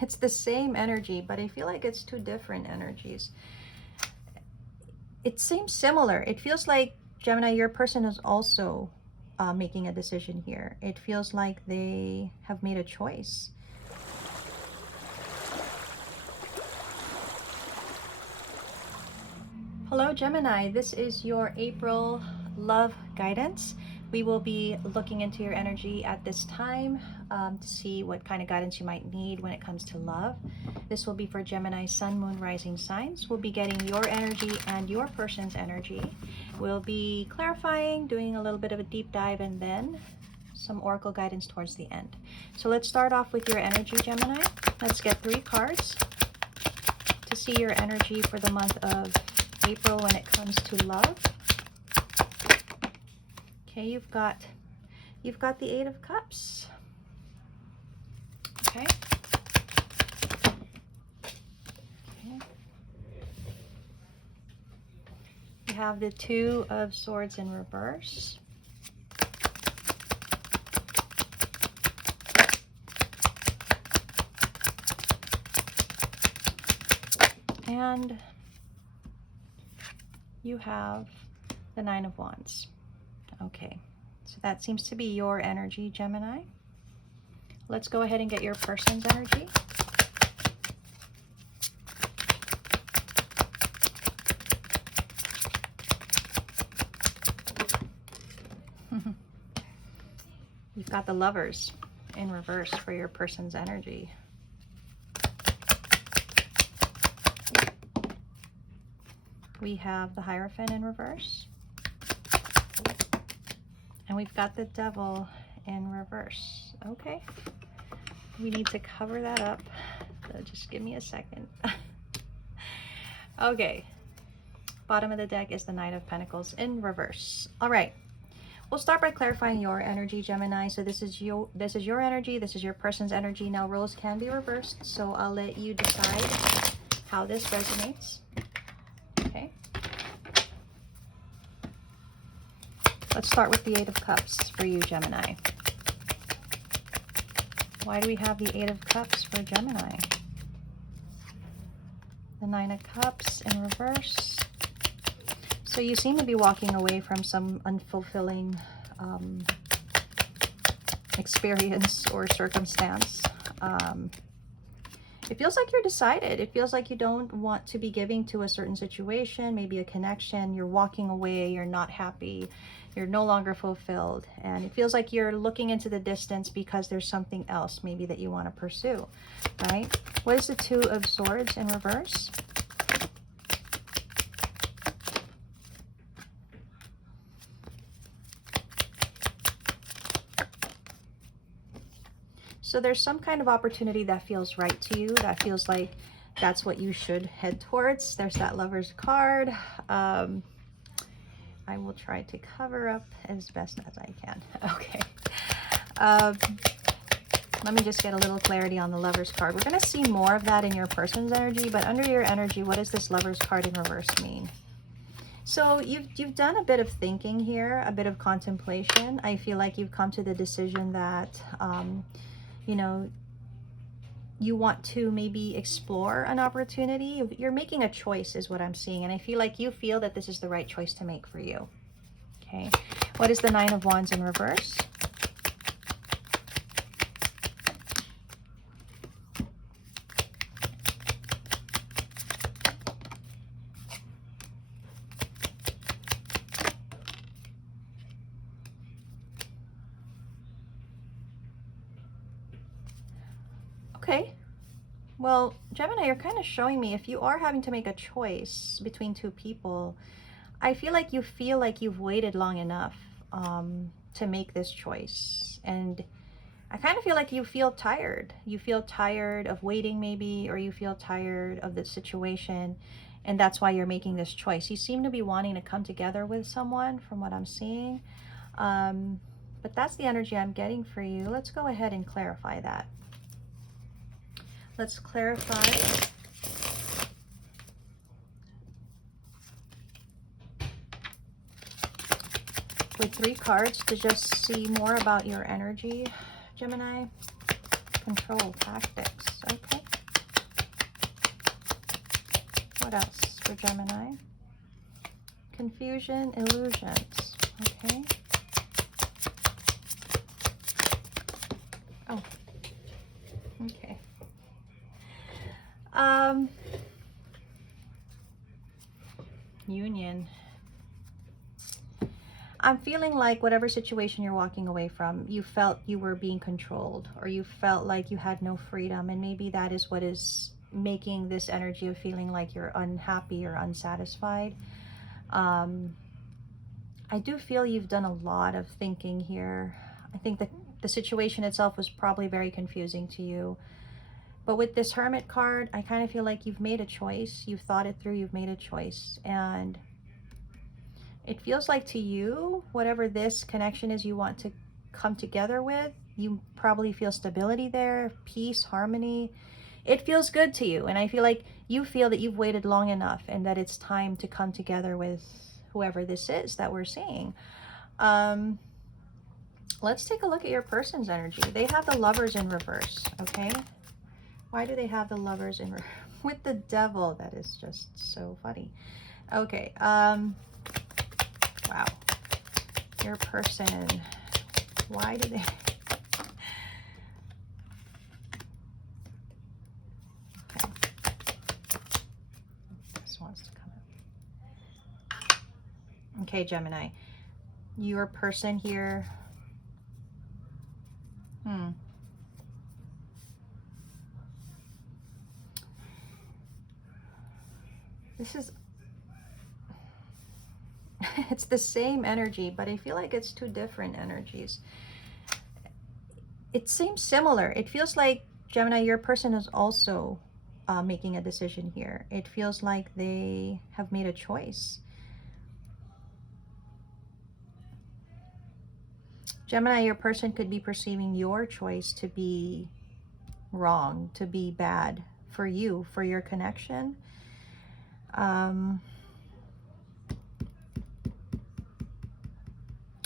It's the same energy, but I feel like it's two different energies. It seems similar. It feels like, Gemini, your person is also making a decision here. It feels like they have made a choice. Hello, Gemini. This is your April love guidance. We will be looking into your energy at this time to see what kind of guidance you might need when it comes to love. This will be for Gemini, Sun, Moon, Rising signs. We'll be getting your energy and your person's energy. We'll be clarifying, doing a little bit of a deep dive, and then some oracle guidance towards the end. So let's start off with your energy, Gemini. Let's get 3 cards to see your energy for the month of April when it comes to love. Okay, you've got the 8 of Cups. Okay. You have the 2 of Swords in reverse. And you have the 9 of Wands. Okay, so that seems to be your energy, Gemini. Let's go ahead and get your person's energy. You've got the Lovers in reverse for your person's energy. We have the Hierophant in reverse. And we've got the Devil in reverse. Okay. We need to cover that up. So just give me a second. Okay. Bottom of the deck is the Knight of Pentacles in reverse. All right. We'll start by clarifying your energy, Gemini. So this is your energy, this is your person's energy. Now roles can be reversed, so I'll let you decide how this resonates. Okay. Let's start with the 8 of Cups for you, Gemini. Why do we have the 8 of Cups for Gemini? The 9 of Cups in reverse. So you seem to be walking away from some unfulfilling experience or circumstance. It feels like you're decided. It feels like you don't want to be giving to a certain situation, maybe a connection. You're walking away. You're not happy. You're no longer fulfilled. And it feels like you're looking into the distance because there's something else maybe that you want to pursue, right? What is the 2 of Swords in reverse? So there's some kind of opportunity that feels right to you, that feels like that's what you should head towards. There's that Lover's card. I will try to cover up as best as I can. Okay. Let me just get a little clarity on the Lover's card. We're going to see more of that in your person's energy, but under your energy, what does this Lover's card in reverse mean? So you've done a bit of thinking here, a bit of contemplation. I feel like you've come to the decision that you know, you want to maybe explore an opportunity. You're making a choice is what I'm seeing. And I feel like you feel that this is the right choice to make for you. Okay. What is the 9 of Wands in reverse? Okay. Well, Gemini, you're kind of showing me if you are having to make a choice between 2 people, I feel like you've waited long enough to make this choice. And I kind of feel like you feel tired. You feel tired of waiting maybe, or you feel tired of the situation. And that's why you're making this choice. You seem to be wanting to come together with someone from what I'm seeing. But that's the energy I'm getting for you. Let's go ahead and clarify that. Let's clarify with 3 cards to just see more about your energy, Gemini. Control tactics. Okay. What else for Gemini? Confusion, illusions. Okay. Oh. Okay. Union. I'm feeling like whatever situation you're walking away from, you felt you were being controlled, or you felt like you had no freedom, and maybe that is what is making this energy of feeling like you're unhappy or unsatisfied. I do feel you've done a lot of thinking here. I think that the situation itself was probably very confusing to you. But with this Hermit card, I kind of feel like you've made a choice. You've thought it through, you've made a choice. And it feels like to you, whatever this connection is you want to come together with, you probably feel stability there, peace, harmony. It feels good to you. And I feel like you feel that you've waited long enough and that it's time to come together with whoever this is that we're seeing. Let's take a look at your person's energy. They have the Lovers in reverse, okay? Why do they have the Lovers in reverse? With the Devil, that is just so funny. Okay, wow. Your person, why do they... Okay. This wants to come up. Okay, Gemini. Your person here... This is... It's the same energy, but I feel like it's two different energies. It seems similar. It feels like, Gemini, your person is also making a decision here. It feels like they have made a choice. Gemini, your person could be perceiving your choice to be wrong, to be bad for you, for your connection.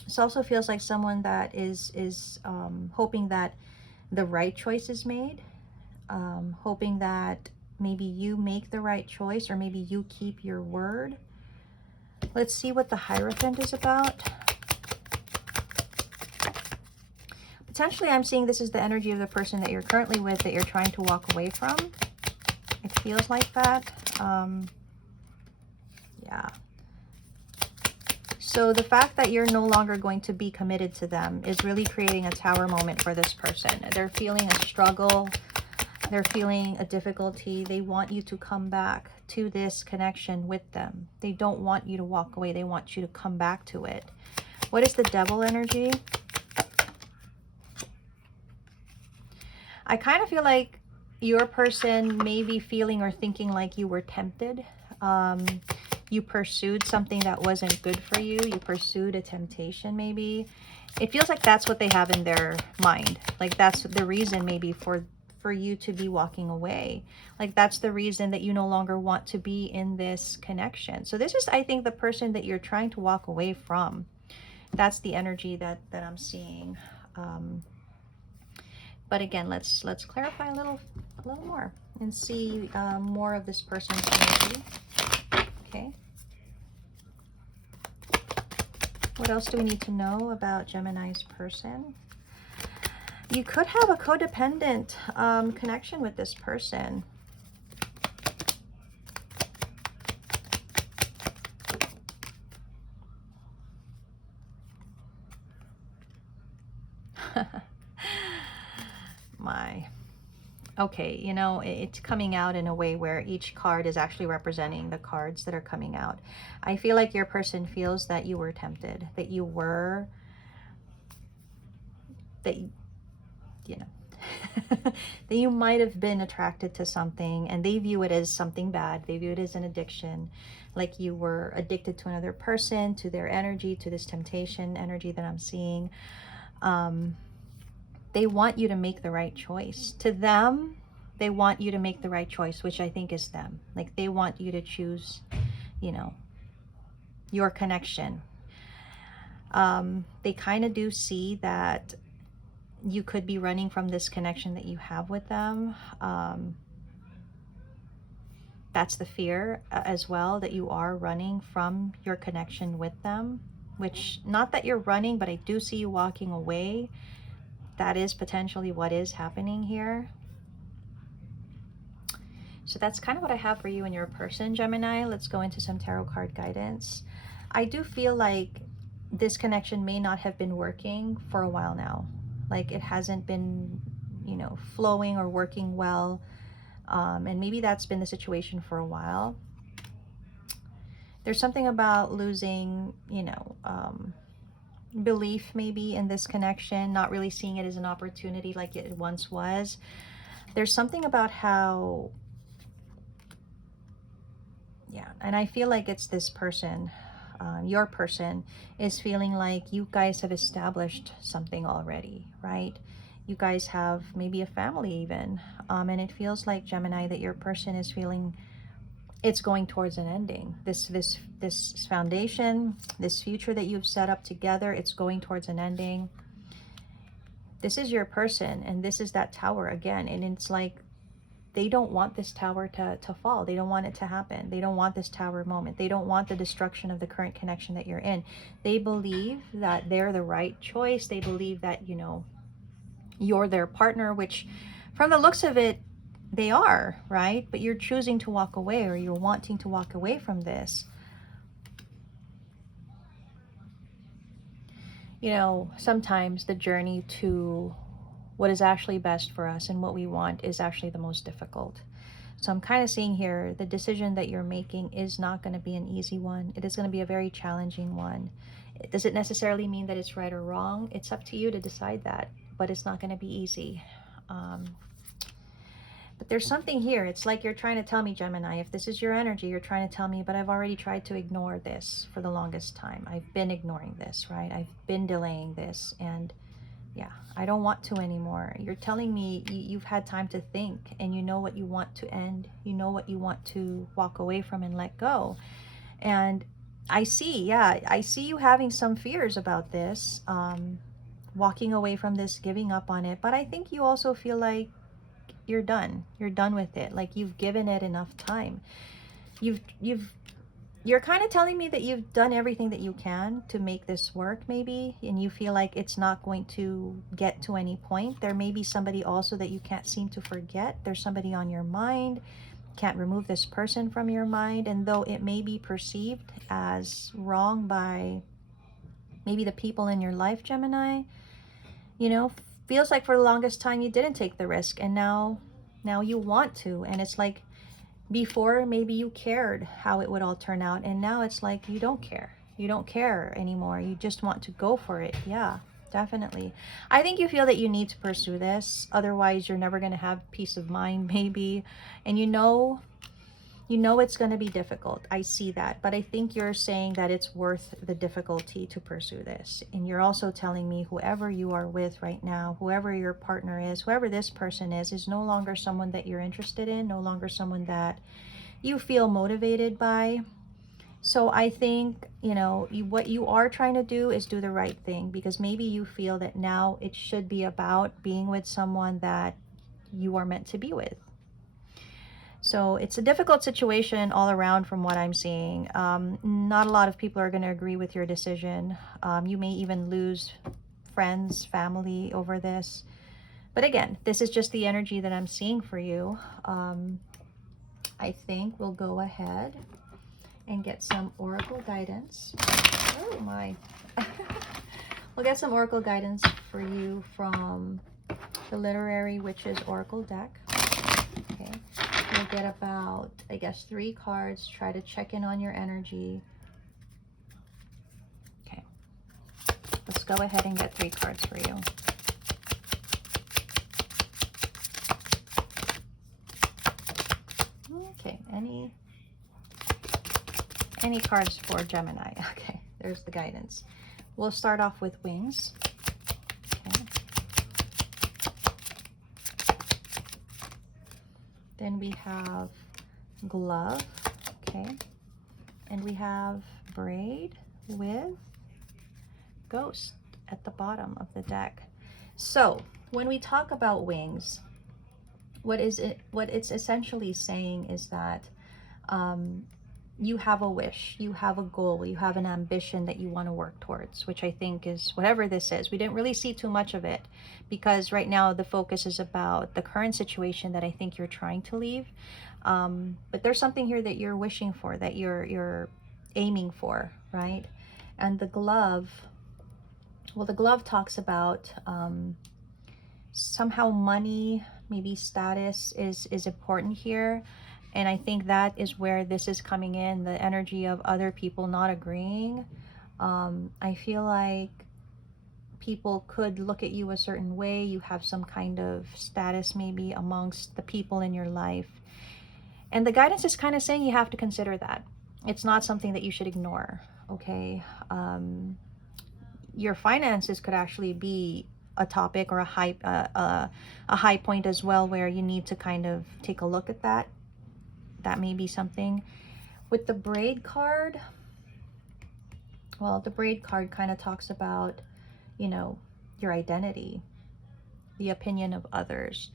This also feels like someone that is hoping that the right choice is made, hoping that maybe you make the right choice, or maybe you keep your word. Let's see what the Hierophant is about. Potentially, I'm seeing this is the energy of the person that you're currently with, that you're trying to walk away from. It feels like that. Yeah. So the fact that you're no longer going to be committed to them is really creating a tower moment for this person. They're feeling a struggle. They're feeling a difficulty. They want you to come back to this connection with them. They don't want you to walk away. They want you to come back to it. What is the Devil energy? I kind of feel like your person may be feeling or thinking like you were tempted. You pursued something that wasn't good for you. You pursued a temptation, maybe. It feels like that's what they have in their mind. Like that's the reason maybe for you to be walking away. Like that's the reason that you no longer want to be in this connection. So this is, I think, the person that you're trying to walk away from. That's the energy that I'm seeing. But again, let's clarify a little more and see more of this person's energy. Okay. What else do we need to know about Gemini's person? You could have a codependent connection with this person. Okay, you know, it's coming out in a way where each card is actually representing the cards that are coming out. I feel like your person feels that you were tempted, that you were, that, you know, that you might have been attracted to something, and they view it as something bad. They view it as an addiction, like you were addicted to another person, to their energy, to this temptation energy that I'm seeing. They want you to make the right choice. To them, they want you to make the right choice, which I think is them. Like they want you to choose, you know, your connection. They kind of do see that You could be running from this connection that you have with them. That's the fear as well, that you are running from your connection with them, which, not that you're running, but I do see you walking away. That is potentially what is happening here. So that's kind of what I have for you and your person, Gemini. Let's go into some tarot card guidance. I do feel like this connection may not have been working for a while now. Like it hasn't been, you know, flowing or working well. And maybe that's been the situation for a while. There's something about losing, you know, belief maybe in this connection, not really seeing it as an opportunity like it once was. There's something about how, yeah, and I feel like it's this person, your person is feeling like you guys have established something already, right? You guys have maybe a family even, and it feels like, Gemini, that your person is feeling it's going towards an ending. This foundation, this future that you've set up together, it's going towards an ending. This is your person, and this is that tower again, and it's like they don't want this tower to fall. They don't want it to happen. They don't want this tower moment. They don't want the destruction of the current connection that you're in. They believe that they're the right choice. They believe that, you know, you're their partner, which from the looks of it, they are, right? But you're choosing to walk away, or you're wanting to walk away from this. You know, sometimes the journey to what is actually best for us and what we want is actually the most difficult. So I'm kind of seeing here, the decision that you're making is not going to be an easy one. It is going to be a very challenging one. Does it necessarily mean that it's right or wrong? It's up to you to decide that, but it's not going to be easy. But there's something here. It's like you're trying to tell me, Gemini, if this is your energy, you're trying to tell me, but I've already tried to ignore this for the longest time. I've been ignoring this, right? I've been delaying this, and yeah, I don't want to anymore. You're telling me you've had time to think, and you know what you want to end. You know what you want to walk away from and let go. And I see, yeah, I see you having some fears about this, walking away from this, giving up on it. But I think you also feel like you're done. You're done with it. Like you've given it enough time. You're kind of telling me that you've done everything that you can to make this work, maybe, and you feel like it's not going to get to any point. There may be somebody also that you can't seem to forget. There's somebody on your mind. Can't remove this person from your mind. And though it may be perceived as wrong by maybe the people in your life, Gemini, you know, feels like for the longest time you didn't take the risk, and now you want to. And it's like before maybe you cared how it would all turn out, and now it's like you don't care. You don't care anymore. You just want to go for it. Yeah, definitely. I think you feel that you need to pursue this, otherwise you're never going to have peace of mind, maybe. And you know it's going to be difficult. I see that. But I think you're saying that it's worth the difficulty to pursue this. And you're also telling me whoever you are with right now, whoever your partner is, whoever this person is no longer someone that you're interested in, no longer someone that you feel motivated by. So I think, you know, what you are trying to do is do the right thing, because maybe you feel that now it should be about being with someone that you are meant to be with. So it's a difficult situation all around from what I'm seeing. Not a lot of people are going to agree with your decision. You may even lose friends, family over this. But again, this is just the energy that I'm seeing for you. I think we'll go ahead and get some oracle guidance. Oh my. We'll get some oracle guidance for you from the Literary Witches Oracle deck. Okay. We'll get about, I guess, 3 cards. Try to check in on your energy. Okay. Let's go ahead and get 3 cards for you. Okay. Any cards for Gemini? Okay. There's the guidance. We'll start off with wings. Okay. Then we have glove, okay, and we have braid with ghost at the bottom of the deck. So When we talk about wings, what it's essentially saying is that you have a wish, you have a goal, you have an ambition that you want to work towards, which I think is whatever this is. We didn't really see too much of it because right now the focus is about the current situation that I think you're trying to leave. But there's something here that you're wishing for, that you're aiming for, right? And the glove, well, the glove talks about somehow money, maybe status is important here. And I think that is where this is coming in, the energy of other people not agreeing. I feel like people could look at you a certain way. You have some kind of status maybe amongst the people in your life. And the guidance is kind of saying you have to consider that. It's not something that you should ignore, okay? Your finances could actually be a topic or a high point as well, where you need to kind of take a look at that. That may be something. With the braid card, well, the braid card kind of talks about, you know, your identity, the opinion of others.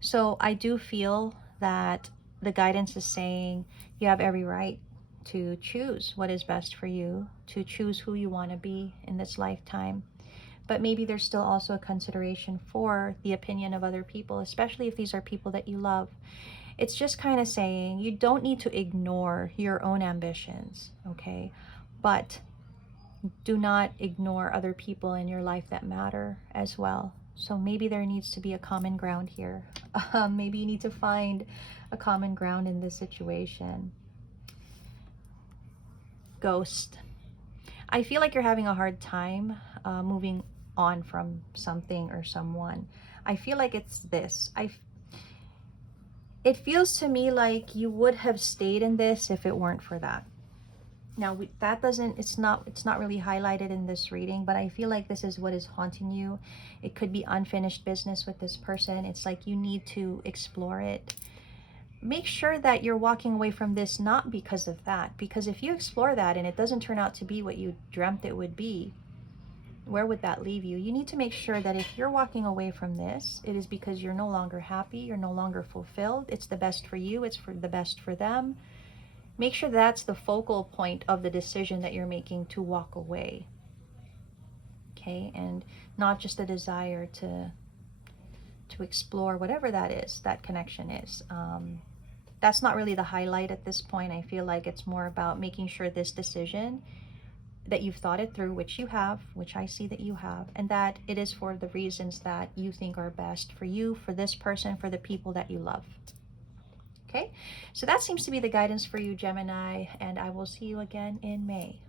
So I do feel that the guidance is saying you have every right to choose what is best for you, to choose who you want to be in this lifetime. But maybe there's still also a consideration for the opinion of other people, especially if these are people that you love. It's just kind of saying you don't need to ignore your own ambitions, okay? But do not ignore other people in your life that matter as well. So maybe there needs to be a common ground here. Maybe you need to find a common ground in this situation. Ghost. I feel like you're having a hard time moving on from something or someone. I feel like it's this. It feels to me like you would have stayed in this if it weren't for that. Now that doesn't, it's not really highlighted in this reading, but I feel like this is what is haunting you. It could be unfinished business with this person. It's like you need to explore it. Make sure that you're walking away from this not because of that, because if you explore that and it doesn't turn out to be what you dreamt it would be, where would that leave you? You need to make sure that if you're walking away from this, it is because you're no longer happy, you're no longer fulfilled. It's the best for you, it's for the best for them. Make sure that's the focal point of the decision that you're making to walk away. Okay, and not just a desire to explore whatever that is, that connection is. That's not really the highlight at this point. I feel like it's more about making sure this decision, that you've thought it through, which you have, which I see that you have, and that it is for the reasons that you think are best for you, for this person, for the people that you love. Okay, so that seems to be the guidance for you, Gemini, and I will see you again in May.